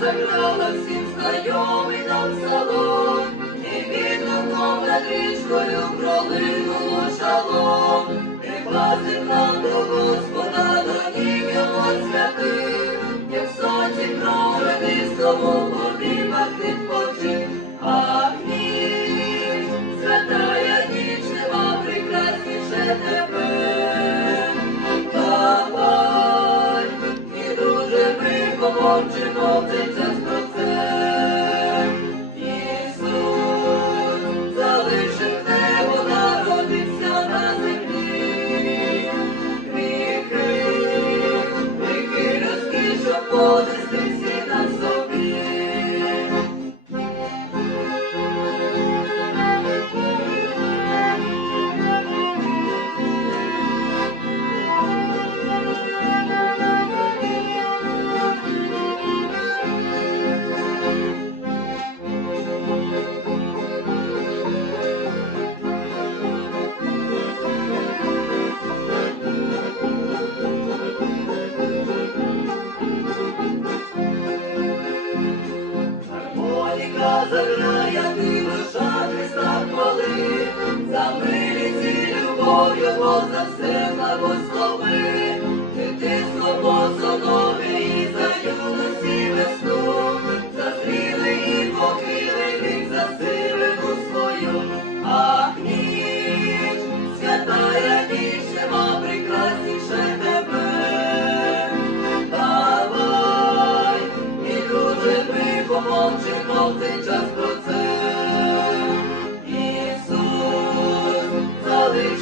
Заграла всім знайомий нам салон, і під оком над річкою пролив. Господи, благо Господи. до зерна, який душа Христа коли, за милість і любов його за все благослови, ти ти свободно. помовчи, повний час про це. Ісус, залиш